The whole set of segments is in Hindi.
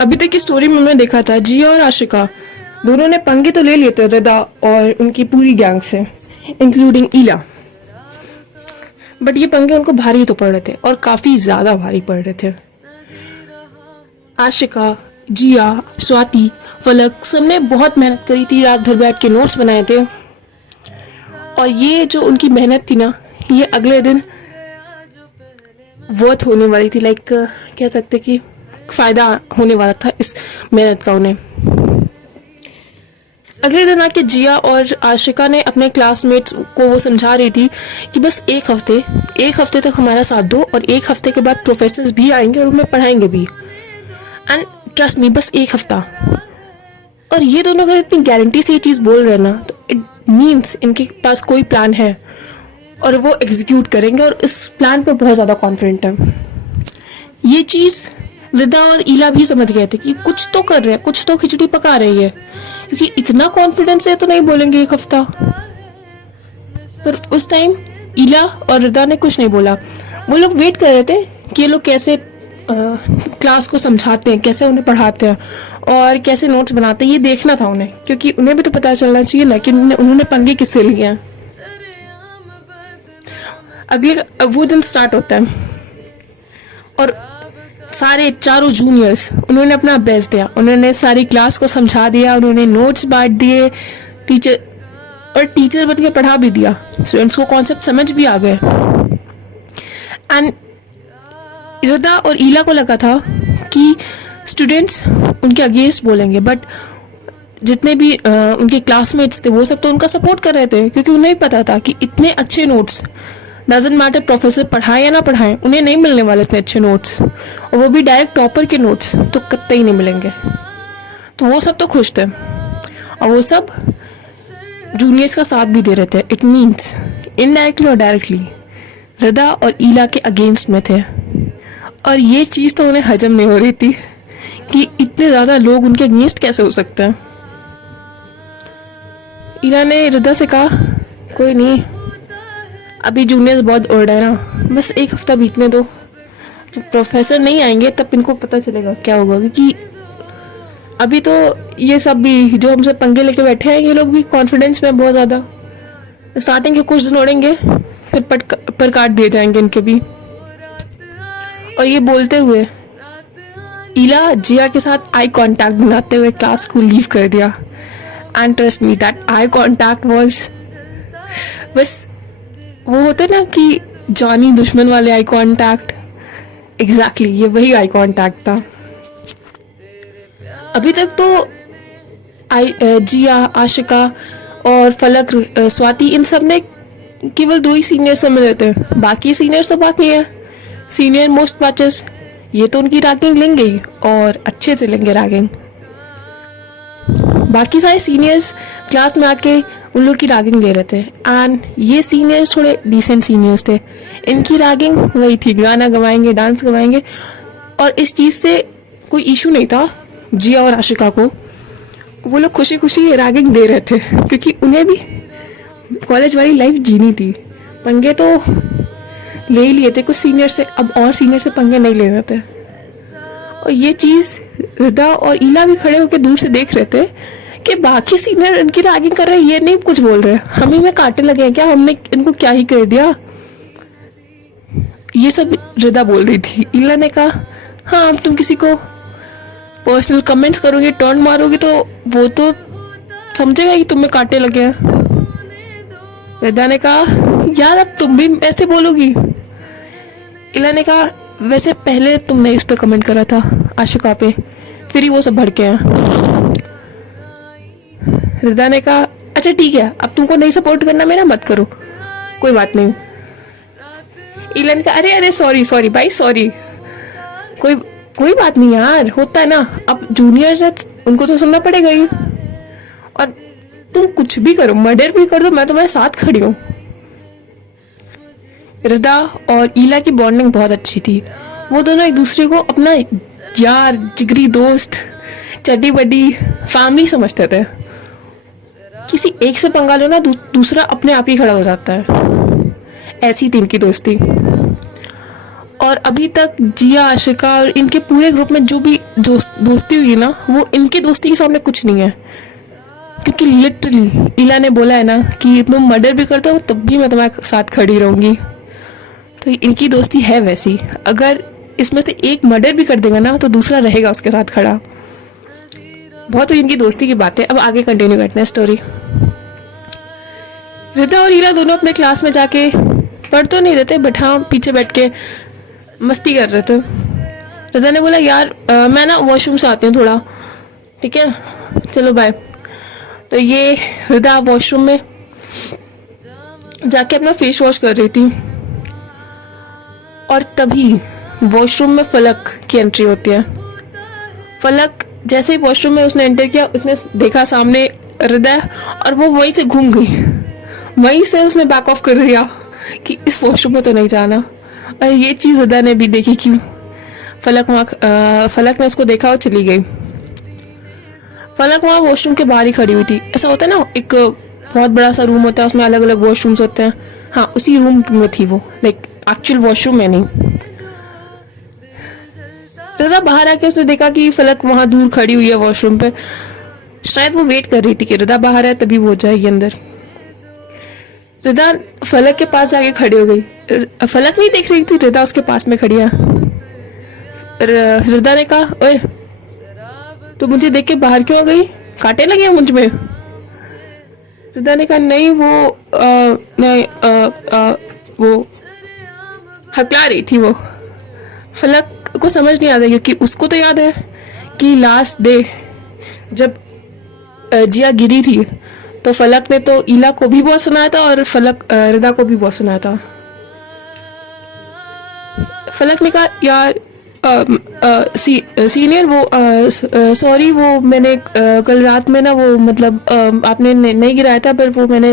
अभी तक की स्टोरी में हमने देखा था जिया और आशिका दोनों ने पंगे तो ले लिए थे रिदा और उनकी पूरी गैंग से, इंक्लूडिंग ईला। बट ये पंगे उनको भारी तो पड़ रहे थे और काफी ज्यादा भारी पड़ रहे थे। आशिका, जिया, स्वाति, फलक सबने बहुत मेहनत करी थी, रात भर बैठ के नोट्स बनाए थे। और ये जो उनकी मेहनत थी ना, ये अगले दिन वर्थ होने वाली थी। लाइक कह सकते कि फायदा होने वाला था इस मेहनत का उन्हें। अगले दिन आके जिया और आशिका ने अपने क्लासमेट्स को वो समझा रही थी कि बस एक हफ्ते तक हमारा साथ दो और एक हफ्ते के बाद प्रोफेसर्स भी आएंगे और हमें पढ़ाएंगे भी। एंड ट्रस्ट मी, बस एक हफ्ता। और ये दोनों अगर इतनी गारंटी से ये चीज़ बोल रहे हैं ना, तो इट मीन्स इनके पास कोई प्लान है और वो एग्जीक्यूट करेंगे और इस प्लान पर बहुत ज़्यादा कॉन्फिडेंट है। ये चीज़ रिदा और ईला भी समझ गए थे कि कुछ तो कर रहे हैं, कुछ तो खिचड़ी पका रही है, क्योंकि इतना कॉन्फिडेंस है तो नहीं बोलेंगे एक हफ्ता। पर उस टाइम ईला और रिदा ने कुछ नहीं बोला। वो लोग वेट कर रहे थे कि ये लोग कैसे क्लास को समझाते हैं, कैसे उन्हें पढ़ाते हैं और कैसे नोट्स बनाते हैं। ये देखना था उन्हें, क्योंकि उन्हें भी तो पता चलना चाहिए ना कि उन्होंने पंगे किससे लिए हैं। अगले वो दिन स्टार्ट होता है और सारे चारों जूनियर्स उन्होंने अपना बेस्ट दिया। उन्होंने सारी क्लास को समझा दिया, उन्होंने नोट्स बांट दिए, टीचर बन के पढ़ा भी दिया। स्टूडेंट्स को कॉन्सेप्ट समझ भी आ गए। एंड रिदा और ईला को लगा था कि स्टूडेंट्स उनके अगेंस्ट बोलेंगे, बट जितने भी उनके क्लासमेट्स थे वो सब तो उनका सपोर्ट कर रहे थे, क्योंकि उन्हें भी पता था कि इतने अच्छे नोट्स, डजेंट मैटर प्रोफेसर पढ़ाए या ना पढ़ाएं, उन्हें नहीं मिलने वाले इतने अच्छे नोट्स, और वो भी डायरेक्ट टॉपर के नोट्स तो कतई नहीं मिलेंगे। तो वो सब तो खुश थे और वो सब जूनियर्स का साथ भी दे रहे थे। इट मीन्स इनडायरेक्टली और डायरेक्टली रिदा और ईला के अगेंस्ट में थे। और ये चीज़ तो उन्हें हजम नहीं हो रही थी कि इतने ज़्यादा लोग उनके अगेंस्ट कैसे हो सकते हैं। ईला ने रिदा से कहा, कोई नहीं, अभी जूनियर्स बहुत ओल्ड है ना, बस एक हफ्ता बीतने दो। जब प्रोफेसर नहीं आएंगे तब इनको पता चलेगा क्या होगा, क्योंकि अभी तो ये सब भी जो हमसे पंगे लेके बैठे हैं, ये लोग भी कॉन्फिडेंस में बहुत ज़्यादा। स्टार्टिंग के कुछ दिन उड़ेंगे, फिर पर काट दिए जाएंगे इनके भी। और ये बोलते हुए ईला जिया के साथ आई कांटेक्ट बनाते हुए क्लास को लीव कर दिया। And trust me, that eye contact was, बस वो होते ना कि जानी दुश्मन वाले आई कांटेक्ट, एग्जैक्टली ये वही आई कांटेक्ट था। अभी तक तो जिया, आशिका और फलक, स्वाति, इन सब ने केवल 2 ही सीनियर से मिले थे। बाकी सीनियर्स तो बाकी हैं, सीनियर मोस्ट बैचेस, ये तो उनकी रैगिंग लेंगे ही और अच्छे से लेंगे रैगिंग। बाकी सारे सीनियर्स क्लास में आके उन लोग की रैगिंग ले रहे थे। एंड ये सीनियर्स थोड़े डिसेंट सीनियर्स थे, इनकी रैगिंग वही थी, गाना गवाएंगे, डांस गवाएंगे। और इस चीज़ से कोई इशू नहीं था जिया और आशिका को। वो लोग खुशी खुशी रैगिंग दे रहे थे, क्योंकि उन्हें भी कॉलेज वाली लाइफ जीनी थी। पंगे तो ले ही लिए थे कुछ सीनियर से, अब और सीनियर से पंगे नहीं ले रहे थे। और ये चीज़ रिदा और ईला भी खड़े होकर दूर से देख रहे थे कि बाकी सीनियर इनकी रैगिंग कर रहे हैं, ये नहीं कुछ बोल रहे, हम ही में कांटे लगे हैं क्या, हमने इनको क्या ही कह दिया। ये सब रिदा बोल रही थी। ईला ने कहा, हाँ अब तुम किसी को पर्सनल कमेंट्स करोगे, टर्न मारोगे, तो वो तो समझेगा कि तुम्हें कांटे लगे हैं। रिदा ने कहा, यार अब तुम भी ऐसे बोलोगी। ईला ने कहा, वैसे पहले तुमने इस पे कमेंट करा था आशिका पे, फिर ही वो सब भड़के हैं। रिदा ने कहा, अच्छा ठीक है, अब तुमको नहीं सपोर्ट करना मेरा, मत करो, कोई बात नहीं। ईला ने कहा, अरे अरे सॉरी भाई, सॉरी, कोई बात नहीं यार, होता है ना, अब जूनियर्स है उनको तो सुनना पड़ेगा ही। और तुम कुछ भी करो, मर्डर भी कर दो, मैं तुम्हारे साथ खड़ी हूँ। रिदा और ईला की बॉन्डिंग बहुत अच्छी थी। वो दोनों एक दूसरे को अपना यार, जिगरी दोस्त, चड्डी बड्डी, फैमिली समझते थे। किसी एक से पंगा लो ना, दूसरा अपने आप ही खड़ा हो जाता है। ऐसी थी इनकी दोस्ती। और अभी तक जिया, आशिका और इनके पूरे ग्रुप में जो भी दोस्ती हुई ना, वो इनकी दोस्ती के सामने कुछ नहीं है। क्योंकि लिटरली इला ने बोला है ना कि तुम मर्डर भी करते हो तब भी मैं तुम्हारे साथ खड़ी रहूंगी। तो इनकी दोस्ती है वैसी। अगर इसमें से एक मर्डर भी कर देगा ना तो दूसरा रहेगा उसके साथ खड़ा। बहुत इनकी दोस्ती की बात है। अब आगे कंटिन्यू करते हैं स्टोरी। रिदा और हीरा दोनों अपने क्लास में जाके पढ़ तो नहीं रहते, बट हाँ पीछे बैठ के मस्ती कर रहे थे। रिदा ने बोला यार मैं ना वॉशरूम से आती हूँ थोड़ा, ठीक है चलो बाय। तो ये रिदा वॉशरूम में जाके अपना फेस वॉश कर रही थी और तभी वॉशरूम में फलक की एंट्री होती है। फलक जैसे ही वॉशरूम में उसने एंटर किया, उसने देखा सामने रिदा और वो वहीं से घूम गई। वहीं से उसने बैक ऑफ कर दिया कि इस वॉशरूम में तो नहीं जाना। और ये चीज़ रिदा ने भी देखी कि फलक ने उसको देखा और चली गई। फलक वहाँ वॉशरूम के बाहर ही खड़ी हुई थी। ऐसा होता है ना, एक बहुत बड़ा सा रूम होता है, उसमें अलग अलग वॉशरूम्स होते हैं। हाँ उसी रूम में थी वो, लाइक एक्चुअल वॉशरूम में नहीं। रिदा बाहर आके उसने देखा कि फलक वहाँ दूर खड़ी हुई है वॉशरूम पे। शायद वो वेट कर रही थी कि रिदा बाहर है तभी वो जाएगी अंदर। रिदा फलक के पास जाके खड़ी हो गई। फलक नहीं देख रही थी, रिदा उसके पास में खड़ी है। रिदा ने कहा ओए तो मुझे देख के बाहर क्यों आ गई, कांटे लगे हैं मुझ में? रिदा ने कहा नहीं वो हकला रही थी वो। फलक को समझ नहीं आता क्योंकि उसको तो याद है कि लास्ट डे जब जिया गिरी थी तो फलक ने तो इला को भी बहुत सुनाया था और फलक रिदा को भी बहुत सुनाया था। फलक ने कहा यार सीनियर वो सॉरी, वो मैंने कल रात में ना वो मतलब आपने नहीं गिराया था पर वो मैंने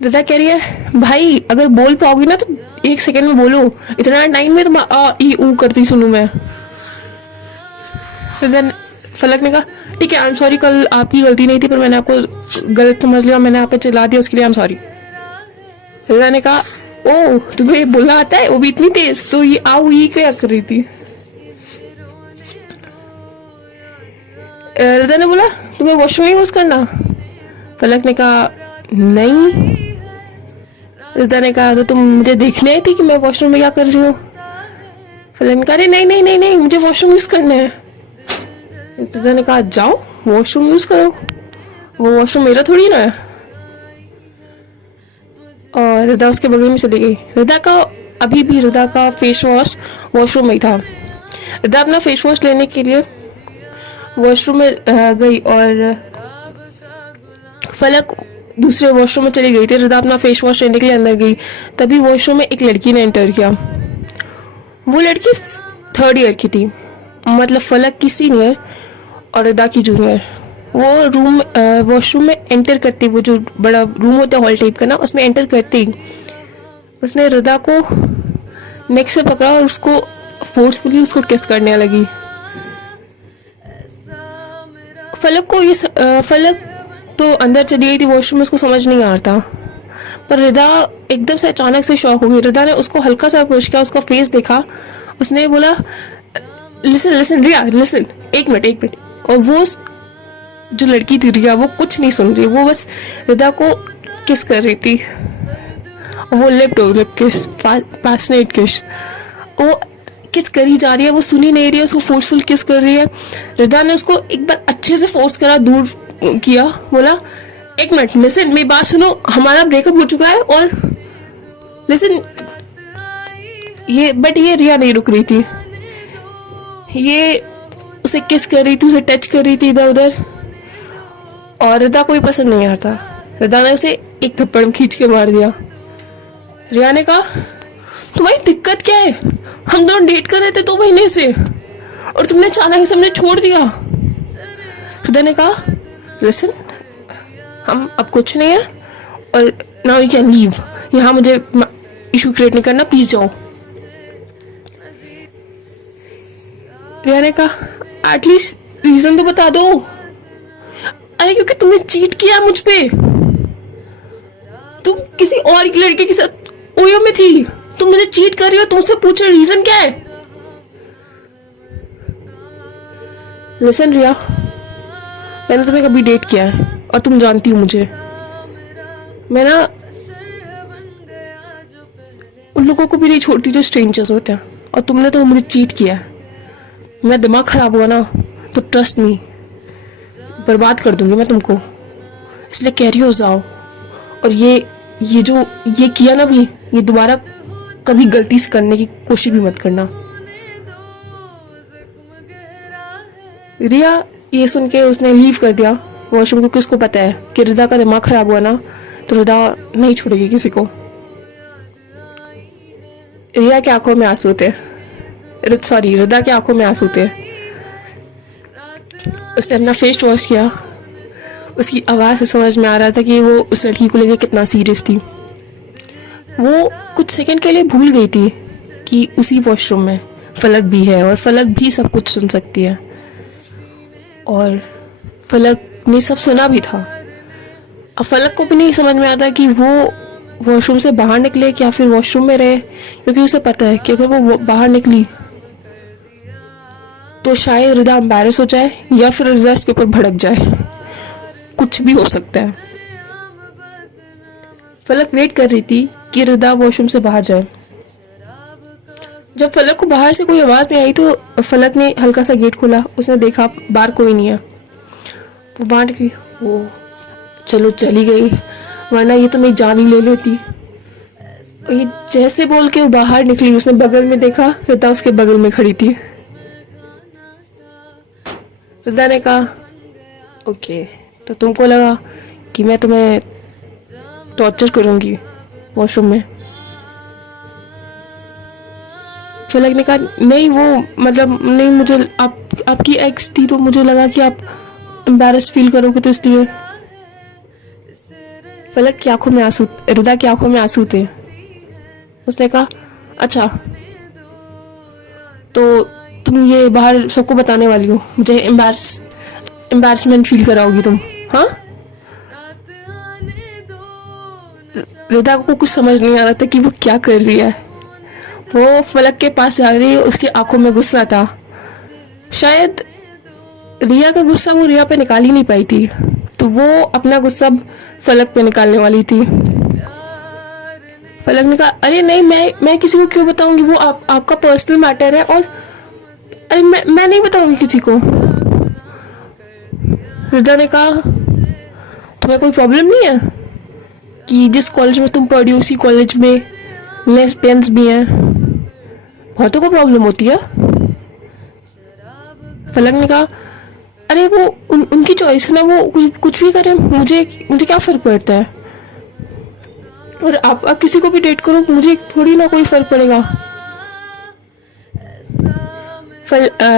रिदा कह रही है भाई अगर बोल पाओगी ना तो 1 सेकंड में बोलो, इतना टाइम में तुम आ ई ऊ करती सुनूं मैं। फलक ने कहा ठीक है आई एम सॉरी, कल आपकी गलती नहीं थी पर मैंने आपको गलत समझ लिया, मैंने आप पे चिल्ला दिया, उसके लिए आई एम सॉरी। रिदा ने कहा ओ तुम्हें बोलना आता है, वो भी इतनी तेज? तो ये आओ ये क्या कर रही थी? रिदा ने बोला तुम्हें वॉशरूम यूज करना? फलक ने कहा नहीं। रिदा ने कहा तो तुम मुझे देखने आई थी कि मैं वॉशरूम में क्या कर रही हूँ? फलक ने कहा अरे नहीं नहीं नहीं नहीं मुझे वॉशरूम यूज करना है। रिदा ने कहा जाओ वॉशरूम यूज करो, वो वॉशरूम मेरा थोड़ी ना है। और रिदा उसके बगल में चली गई। रिदा का फेस वॉश वॉशरूम में ही था। रिदा अपना फेस वॉश लेने के लिए वॉशरूम में गई और फलक दूसरे वॉशरूम में चली गई थी। रिदा अपना फेस वॉश लेने के लिए अंदर गई, तभी वॉशरूम में एक लड़की ने एंटर किया। वो लड़की 3rd ईयर की थी, मतलब फलक की सीनियर और रिदा की जूनियर। वो वॉशरूम में एंटर करती, वो जो बड़ा रूम होता है हॉल टाइप का ना, उसमें एंटर करती उसने रिदा को नेक से पकड़ा और उसको फोर्सफुली उसको किस करने लगी। फलक तो अंदर चली गई थी वॉशरूम में, उसको समझ नहीं आ रहा था। पर रिदा एकदम से अचानक से शॉक हो गई। रिदा ने उसको हल्का सा अप्रोच किया, उसका फेस देखा, उसने बोला लिसन लिसन रिया लिसन, एक मिनट। और वो जो लड़की थी रिया, वो कुछ नहीं सुन रही, वो बस रिदा को किस कर रही थी। वो लिप टू लिप किस, पैशनेट किस, वो किस करी जा रही है, वो सुनी नहीं रही है, उसको फोर्सफुल किस कर रही है। रिदा ने उसको एक बार अच्छे से फोर्स करा, दूर किया, बोला एक मिनट लिसन मेरी बात सुनो, हमारा ब्रेकअप हो चुका है और लिसन ये रिया नहीं रुक रही थी, ये उसे किस कर रही थी, उसे टच कर रही थी इधर उधर, और रिदा को भी पसंद नहीं आता। रिदा ने उसे एक थप्पड़ खींच के मार दिया। रिया ने कहा तुम्हारी दिक्कत क्या है, हम दोनों डेट कर रहे थे 2 महीने से और तुमने अचानक से हमने छोड़ दिया। रिदा ने कहा लिसन हम अब कुछ नहीं है और नाउ यू कैन लीव, यहाँ मुझे इशू क्रिएट नहीं करना, प्लीज जाओ। रिया ने कहा एटलीस्ट रीजन तो बता दो। अरे क्योंकि तुमने चीट किया मुझ पे, तुम किसी और लड़के के साथ ओयो में थी, तुम मुझे चीट कर रही हो, तुमसे पूछ रहे रीजन क्या है? लिसन रिया, मैंने तुम्हें कभी डेट किया है और तुम जानती हो मुझे। मैं ना उन लोगों को भी नहीं छोड़ती जो स्ट्रेंजर्स होते हैं, और तुमने तो मुझे चीट किया है। मेरा दिमाग खराब हुआ ना तो ट्रस्ट मी, बर्बाद कर दूंगी मैं तुमको। इसलिए कह रही हो जाओ, और ये जो ये किया ना भी, ये दोबारा कभी गलती से करने की कोशिश भी मत करना। रिया ये सुन के उसने लीव कर दिया वॉशरूम, क्योंकि उसको पता है कि रिदा का दिमाग खराब हुआ ना तो रिदा नहीं छोड़ेगी किसी को। रिया की आंखों में आंसू थे, सॉरी रिदा की आंखों में आंसू थे। उसने अपना फेस वॉश किया, उसकी आवाज़ से समझ में आ रहा था कि वो उस लड़की को लेकर कितना सीरियस थी। वो कुछ सेकंड के लिए भूल गई थी कि उसी वॉशरूम में फलक भी है और फलक भी सब कुछ सुन सकती है, और फलक ने सब सुना भी था। अब फलक को भी नहीं समझ में आता कि वो वॉशरूम से बाहर निकले या फिर वॉशरूम में रहे, क्योंकि उसे पता है कि अगर वो बाहर निकली तो शायद रिदा एम्बैरस हो जाए या फिर रिदा इसके ऊपर भड़क जाए, कुछ भी हो सकता है। फलक वेट कर रही थी कि रिदा वॉशरूम से बाहर जाए। जब फलक को बाहर से कोई आवाज़ नहीं आई तो फलक ने हल्का सा गेट खोला, उसने देखा बाहर कोई नहीं है। वो बाहर निकली, वो चलो चली गई, वरना ये तो मेरी जान ही ले लेती। और ये जैसे बोल के वो बाहर निकली, उसने बगल में देखा, रिदा उसके बगल में खड़ी थी। रिदा ने कहा ओके, तो तुमको लगा कि मैं तुम्हें टॉर्चर करूंगी वॉशरूम में? फलक ने कहा नहीं, वो मतलब नहीं, मुझे आपकी एक्स थी तो मुझे लगा कि आप एम्बैरेस्ड फील करोगे तो इसलिए। फलक की आंखों में आंसू, रिदा की आंखों में आंसू थे। उसने कहा अच्छा, तो तुम ये बाहर सबको बताने वाली हो, मुझे एम्बैरेसमेंट फील कराओगी तुम? हाँ? रिदा को कुछ समझ नहीं आ रहा था कि वो क्या कर रही है। वो फलक के पास जा रही है, उसकी आंखों में गुस्सा था। शायद रिया का गुस्सा वो रिया पे निकाल ही नहीं पाई थी, तो वो अपना गुस्सा फलक पे निकालने वाली थी। फलक ने कहा अरे नहीं, मैं किसी को क्यों बताऊंगी, वो आपका पर्सनल मैटर है, और अरे मैं नहीं बताऊंगी किसी को। रिदा ने कहा तुम्हें कोई प्रॉब्लम नहीं है कि जिस कॉलेज में तुम पढ़ी हो उसी कॉलेज में लेस्बियंस भी हैं? बहुतों को प्रॉब्लम होती है। फलक ने कहा अरे वो उनकी चॉइस है ना, वो कुछ भी करें, मुझे क्या फर्क पड़ता है, और आप किसी को भी डेट करो, मुझे थोड़ी ना कोई फर्क पड़ेगा।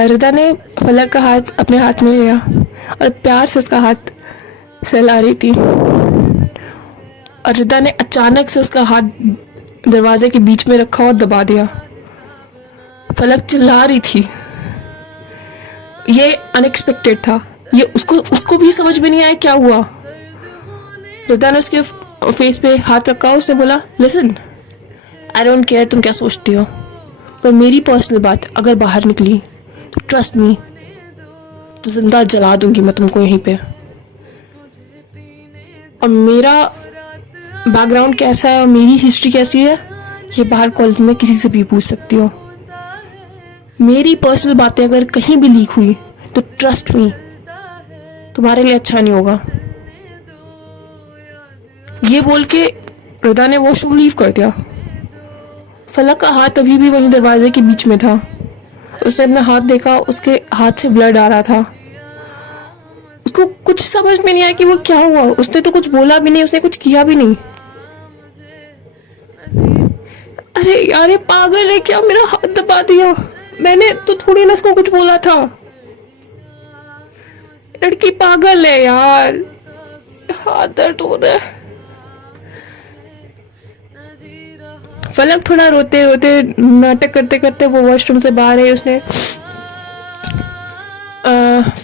रिदा ने फलक का हाथ अपने हाथ में लिया और प्यार से उसका हाथ सहला रही थी, और रिदा ने अचानक से उसका हाथ दरवाजे के बीच में रखा और दबा दिया। फलक चिल्ला रही थी, ये अनएक्सपेक्टेड था, ये उसको भी समझ में नहीं आया क्या हुआ। रिदा ने उसके फेस पे हाथ रखा, उसने बोला लिसन, आई डोंट केयर तुम क्या सोचती हो, पर मेरी पर्सनल बात अगर बाहर निकली तो ट्रस्ट मी, तो जिंदा जला दूंगी मैं तुमको यहीं पे। और मेरा बैकग्राउंड कैसा है और मेरी हिस्ट्री कैसी है, ये बाहर कॉलेज में किसी से भी पूछ सकती हो। मेरी पर्सनल बातें अगर कहीं भी लीक हुई तो ट्रस्ट मी, तुम्हारे लिए अच्छा नहीं होगा। ये बोल के रिदा ने वॉशरूम लीव कर दिया। फलक का हाथ अभी भी वहीं दरवाजे के बीच में था। उसने अपना हाथ देखा, उसके हाथ से ब्लड आ रहा था। उसको कुछ समझ में नहीं आया कि वो क्या हुआ। उसने तो कुछ बोला भी नहीं, उसने कुछ किया भी नहीं। अरे यार ये पागल है क्या, मेरा हाथ दबा दिया, मैंने तो थोड़ी ना उसको कुछ बोला था। लड़की पागल है यार, हाथ दर्द हो रहा है। फलक थोड़ा रोते रोते नाटक करते करते वो वॉशरूम से बाहर है। उसने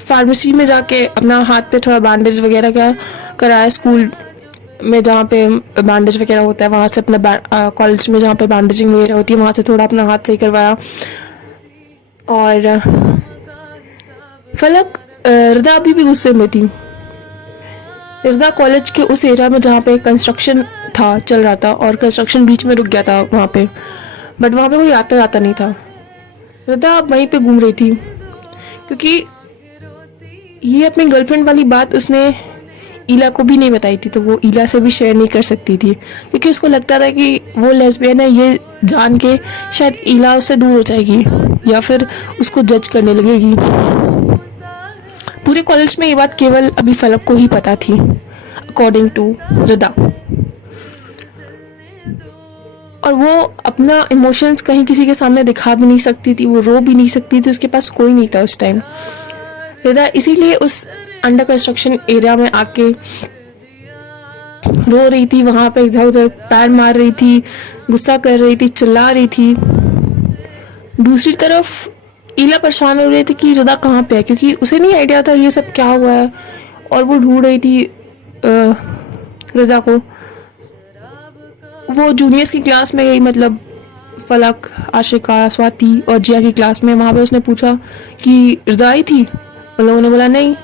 फार्मेसी में जाके अपना हाथ पे थोड़ा बैंडेज वगैरह कराया, स्कूल में जहाँ पे बैंडेज वगैरह होता है वहाँ से अपना कॉलेज में जहाँ पे बैंडेजिंग वगैरह होती है वहाँ से थोड़ा अपना हाथ सही करवाया। और फलक रिदा अभी भी गुस्से में थी। रिदा कॉलेज के उस एरिया में जहाँ पे कंस्ट्रक्शन था चल रहा था और कंस्ट्रक्शन बीच में रुक गया था वहाँ पे, बट वहाँ पे कोई आता जाता नहीं था। रिदा वहीं पे घूम रही थी क्योंकि ये अपनी गर्लफ्रेंड वाली बात उसने ईला को भी नहीं बताई थी, तो वो ईला से भी शेयर नहीं कर सकती थी क्योंकि उसको लगता था कि वो लेस्बियन है, ये जान के शायद ईला उससे दूर हो जाएगी या फिर उसको जज करने लगेगी। पूरे कॉलेज में ये बात केवल अभी फलक को ही पता थी, अकॉर्डिंग टू रिदा। और वो अपना इमोशंस कहीं किसी के सामने दिखा भी नहीं सकती थी, वो रो भी नहीं सकती थी, उसके पास कोई नहीं था उस टाइम। रिदा इसीलिए उस अंडर कंस्ट्रक्शन एरिया में आके रो रही थी, वहां पे इधर उधर पैर मार रही थी, गुस्सा कर रही थी, चिल्ला रही थी। दूसरी तरफ ईला परेशान हो रही थी कि रिदा कहाँ पे है, क्योंकि उसे नहीं आइडिया था ये सब क्या हुआ है और वो ढूंढ रही थी रिदा को। वो जूनियर्स की क्लास में गई, मतलब फलक, आशिका, स्वाति और जिया की क्लास में। वहां पे उसने पूछा कि रिदा आई थी, उन लोगों ने बोला नहीं।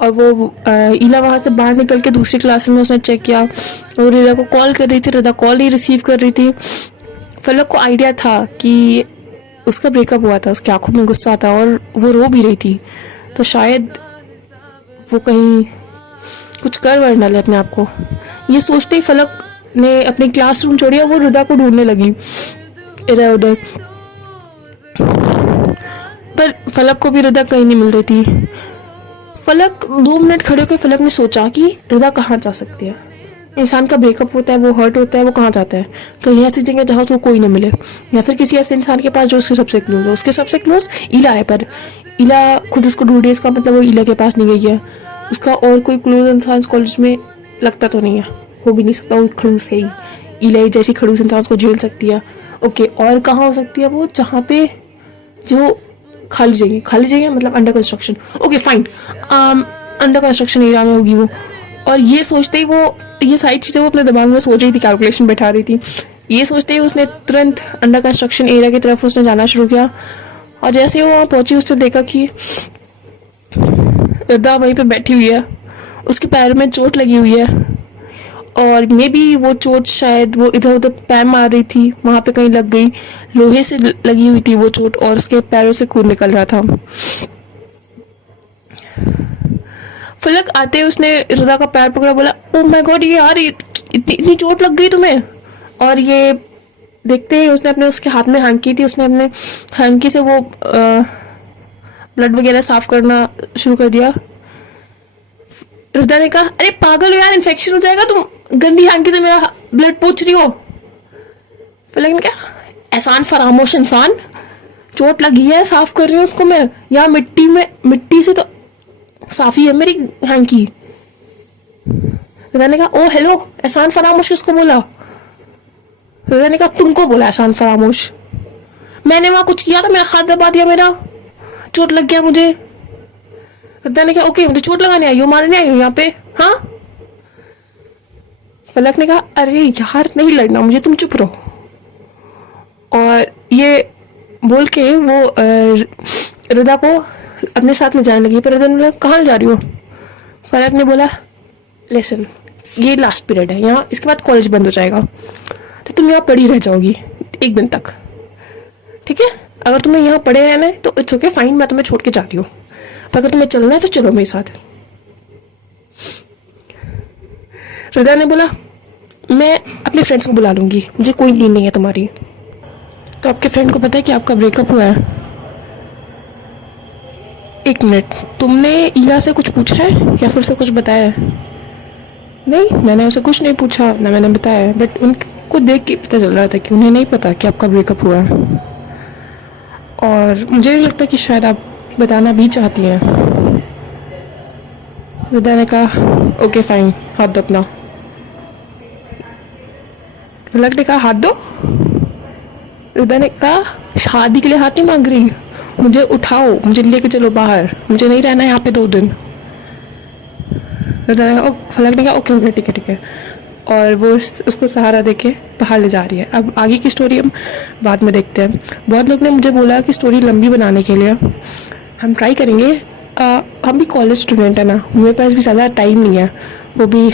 और वो ईला वहां से बाहर निकल के दूसरी क्लास में उसने चेक किया और रिदा को कॉल कर रही थी, रिदा कॉल ही रिसीव कर रही थी। फलक को आइडिया था कि उसका ब्रेकअप हुआ था, उसकी आंखों में गुस्सा था और वो रो भी रही थी, तो शायद वो कहीं कुछ कर वर न ले अपने आप को। ये सोचते ही फलक ने अपनी क्लासरूम छोड़ी और वो रिदा को ढूंढने लगी इधर उधर, पर फलक को भी रिदा कहीं नहीं मिल रही थी। फलक 2 मिनट खड़े होकर फलक ने सोचा कि रिदा कहाँ जा सकती है। इंसान का ब्रेकअप होता है, वो हर्ट होता है, वो कहाँ जाता है? कहीं ऐसी जगह जहाँ उसको कोई ना मिले, या फिर किसी ऐसे इंसान के पास जो उसके सबसे क्लोज हो। उसके सबसे क्लोज ईला है, पर ईला खुद उसको ढूंढे, इसका मतलब वो ईला के पास नहीं गई है। उसका और कोई क्लोज इंसान कॉलेज में लगता तो नहीं है, हो भी नहीं सकता, वो खड़ूस है ही। ईला जैसी खड़ूस इंसान उसको झेल सकती है। ओके, और कहाँ हो सकती है वो? जहाँ पे जो खाली जगह मतलब under construction. Okay fine, under construction area में होगी वो। और ये सोचते ही वो ये सारी चीज़ें वो अपने दिमाग में सोच रही थी, कैलकुलेशन बैठा रही थी। ये सोचते ही उसने तुरंत अंडर कंस्ट्रक्शन एरिया की तरफ उसने जाना शुरू किया। और जैसे वो वहाँ पहुंची उसने देखा कि रिदा वहीं पे बैठी हुई है, उसके पैर में चोट लगी हुई है और मे बी वो चोट शायद वो इधर उधर पैर मार रही थी, वहां पे कहीं लग गई, लोहे से लगी हुई थी वो चोट और उसके पैरों से खून निकल रहा था। फलक आते उसने रिदा का पैर पकड़ा, बोला ओ माय गॉड, ये यार इतनी चोट लग गई तुम्हें? और ये देखते ही उसने अपने उसके हाथ में हैंकी थी, उसने अपने हैंकी से वो ब्लड वगैरह साफ करना शुरू कर दिया। रिदा ने कहा अरे पागल हो यार, इन्फेक्शन हो जाएगा, तुम गंदी हैंकी से मेरा ब्लड पोंछ रही हो। फलक ने कहा एहसान फरामोश इंसान, चोट लगी है, साफ कर रही हूँ उसको मैं, यहाँ मिट्टी से तो साफी है मेरी हैंकी। रिदा ने कहा ओ हेलो, एहसान फरामोश किसको बोला? रिदा ने कहा तुमको बोला एहसान फरामोश, मैंने वहां कुछ किया था? मेरा हाथ दबा दिया, मेरा चोट लग गया मुझे। रिदा ने कहा ओके, मुझे चोट लगाने आई हो, मारने आई हो यहाँ पे? हाँ। फलक ने कहा अरे यार नहीं लड़ना मुझे, तुम चुप रहो। और ये बोल के वो रिदा को अपने साथ ले जाने लगी, पर रिदा ने बोला कहाँ जा रही हो? फलक ने बोला लेसन, ये लास्ट पीरियड है यहाँ, इसके बाद कॉलेज बंद हो जाएगा, तो तुम यहाँ पढ़ी रह जाओगी 1 दिन तक, ठीक है? अगर तुम्हें यहाँ पढ़े रहना है तो इट्स ओके फाइन, मैं तुम्हें छोड़ के जा रही हूँ, पर अगर तुम्हें चलना है तो चलो मेरे साथ। रिदा ने बोला मैं अपने फ्रेंड्स को बुला लूंगी, मुझे कोई नींद नहीं है तुम्हारी। तो आपके फ्रेंड को पता है कि आपका ब्रेकअप हुआ है? 1 मिनट, तुमने ईला से कुछ पूछा है या फिर उसे कुछ बताया है? नहीं, मैंने उसे कुछ नहीं पूछा, ना मैंने बताया, बट उनको देख के पता चल रहा था कि उन्हें नहीं पता कि आपका ब्रेकअप हुआ है। और मुझे नहीं लगता कि शायद आप बताना भी चाहती हैं। रिदा ने कहा ओके फाइन, हाथ दो अपना। फलक ने कहा हाथ दो। रिदा ने कहा शादी के लिए हाथ नहीं मांग रही, मुझे उठाओ, मुझे लेके चलो बाहर, मुझे नहीं रहना यहाँ पे 2 दिन। फलक ने कहा ओके ओके ठीक है ठीक है, और वो उसको सहारा देके बाहर ले जा रही है। अब आगे की स्टोरी हम बाद में देखते हैं। बहुत लोग ने मुझे बोला कि स्टोरी लंबी बनाने के लिए हम ट्राई करेंगे। हम भी कॉलेज स्टूडेंट है ना, मेरे पास भी ज़्यादा टाइम नहीं है, वो भी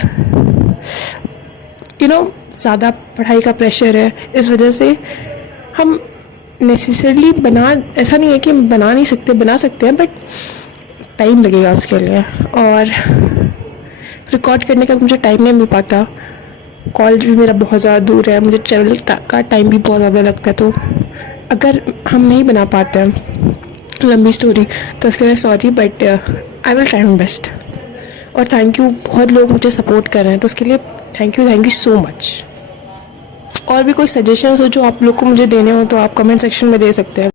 ज़्यादा पढ़ाई का प्रेशर है, इस वजह से हम नेसेसरली ऐसा नहीं है कि हम बना नहीं सकते, बना सकते हैं, बट टाइम लगेगा उसके लिए, और रिकॉर्ड करने का मुझे टाइम नहीं मिल पाता। कॉलेज भी मेरा बहुत ज़्यादा दूर है, मुझे ट्रैवल का टाइम भी बहुत ज़्यादा लगता है, तो अगर हम नहीं बना पाते हैं लंबी स्टोरी तो उसके लिए sorry, but I will try my best. और थैंक यू, बहुत लोग मुझे सपोर्ट कर रहे हैं, तो उसके लिए थैंक यू सो मच। और भी कोई सजेशंस हो जो आप लोग को मुझे देने हो तो आप कमेंट सेक्शन में दे सकते हैं।